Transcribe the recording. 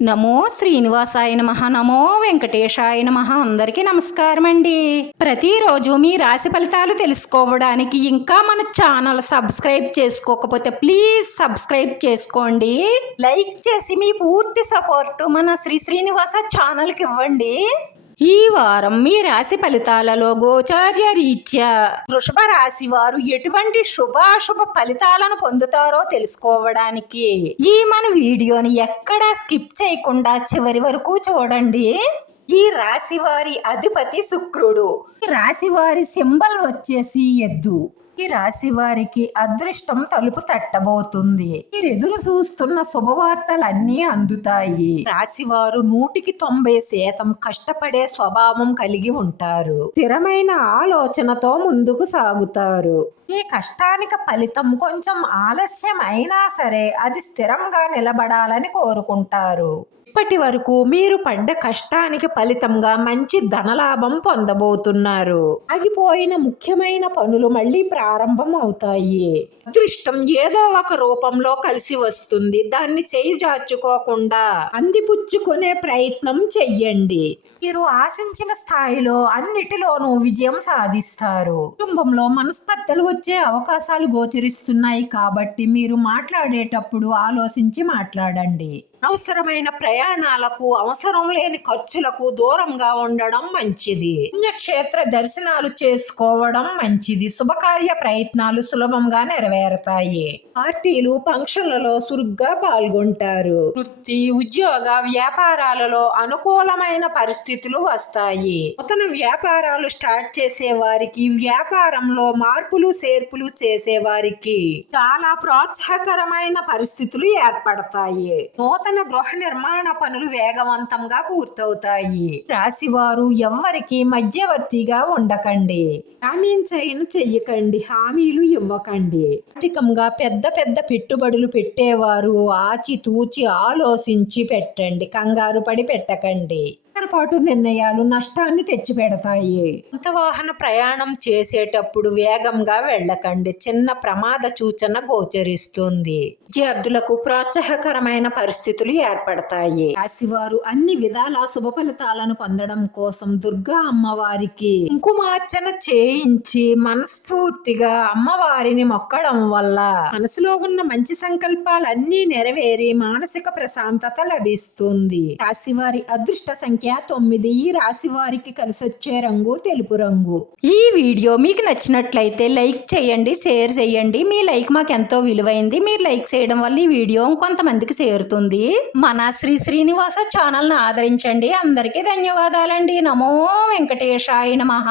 నమో శ్రీనివాసాయ నమః. నమో వెంకటేశాయ నమః. అందరికీ నమస్కారం అండి. ప్రతిరోజు మీ రాశి ఫలితాలు తెలుసుకోవడానికి ఇంకా మన ఛానల్ సబ్స్క్రైబ్ చేసుకోకపోతే ప్లీజ్ సబ్స్క్రైబ్ చేసుకోండి. లైక్ చేసి మీ పూర్తి సపోర్ట్ మన శ్రీనివాస ఛానల్కి ఇవ్వండి. ఈ వారం మీ రాశి ఫలితాలలో గోచార్య రీత్యా వృషభ రాశి వారు ఎటువంటి శుభాశుభ ఫలితాలను పొందుతారో తెలుసుకోవడానికి ఈ మన వీడియోని ఎక్కడా స్కిప్ చేయకుండా చివరి వరకు చూడండి. ఈ రాశి వారి అధిపతి శుక్రుడు. ఈ రాశి వారి సింబల్ వచ్చేసి ఎద్దు. ఈ రాశి వారికి అదృష్టం తలుపు తట్టబోతుంది. మీరు ఎదురు చూస్తున్న శుభవార్తలన్నీ అందుతాయి. రాశివారు 190% కష్టపడే స్వభావం కలిగి ఉంటారు. స్థిరమైన ఆలోచనతో ముందుకు సాగుతారు. ఈ కష్టానికి ఫలితం కొంచెం ఆలస్యం అయినా సరే అది స్థిరంగా నిలబడాలని కోరుకుంటారు. ఇప్పటి వరకు మీరు పడ్డ కష్టానికి ఫలితంగా మంచి ధనలాభం పొందబోతున్నారు. ఆగిపోయిన ముఖ్యమైన పనులు మళ్ళీ ప్రారంభం అవుతాయి. అదృష్టం ఏదో ఒక రూపంలో కలిసి వస్తుంది. దాన్ని చేయి జార్చుకోకుండా అందిపుచ్చుకునే ప్రయత్నం చెయ్యండి. మీరు ఆశించిన స్థాయిలో అన్నిటిలోనూ విజయం సాధిస్తారు. కుటుంబంలో మనస్పర్ధలు వచ్చే అవకాశాలు గోచరిస్తున్నాయి కాబట్టి మీరు మాట్లాడేటప్పుడు ఆలోచించి మాట్లాడండి. అవసరమైన ప్రయాణాలకు అవసరం లేని ఖర్చులకు దూరంగా ఉండడం మంచిది. పుణ్యక్షేత్ర దర్శనాలు చేసుకోవడం మంచిది. శుభకార్య ప్రయత్నాలు సులభంగా నెరవేరుతాయి. పార్టీలు ఫంక్షన్లలో చురుగ్గా పాల్గొంటారు. వృత్తి ఉద్యోగ వ్యాపారాలలో అనుకూలమైన పరిస్థితులు వస్తాయి. నూతన వ్యాపారాలు స్టార్ట్ చేసే వారికి, వ్యాపారంలో మార్పులు చేర్పులు చేసే వారికి చాలా ప్రోత్సాహకరమైన పరిస్థితులు ఏర్పడతాయి. నూతన గృహ నిర్మాణ పనులు వేగవంతంగా పూర్తవుతాయి. రాశివారు ఎవ్వరికి మధ్యవర్తిగా ఉండకండి. హామీని చెయ్యకండి, హామీలు ఇవ్వకండి. ఆర్థికంగా పెద్ద పెద్ద పెట్టుబడులు పెట్టేవారు ఆచితూచి ఆలోచించి పెట్టండి. కంగారు పడి పెట్టకండి. పొరపాటు నిర్ణయాలు నష్టాన్ని తెచ్చిపెడతాయి. సొంత వాహన ప్రయాణం చేసేటప్పుడు వేగంగా వెళ్ళకండి. చిన్న ప్రమాద సూచన గోచరిస్తుంది. విద్యార్థులకు ప్రోత్సాహకరమైన పరిస్థితులు ఏర్పడతాయి. రాశివారు అన్ని విధాల శుభ ఫలితాలను పొందడం కోసం దుర్గా అమ్మవారికి కుంకుమార్చన చేయించి మనస్ఫూర్తిగా అమ్మవారిని మొక్కడం వల్ల మనసులో ఉన్న మంచి సంకల్పాలన్నీ నెరవేరి మానసిక ప్రశాంతత లభిస్తుంది. రాశివారి అదృష్ట సంఖ్య 9. ఈ రాశి వారికి కలిసొచ్చే రంగు తెలుపు రంగు. ఈ వీడియో మీకు నచ్చినట్లయితే లైక్ చేయండి, షేర్ చేయండి. మీ లైక్ మాకు ఎంతో విలువైంది. మీరు లైక్ చేయడం వల్ల ఈ వీడియో కొంతమందికి చేరుతుంది. మన శ్రీనివాస ఛానల్ని ఆదరించండి. అందరికీ ధన్యవాదాలండి. నమో వెంకటేశాయ నమః.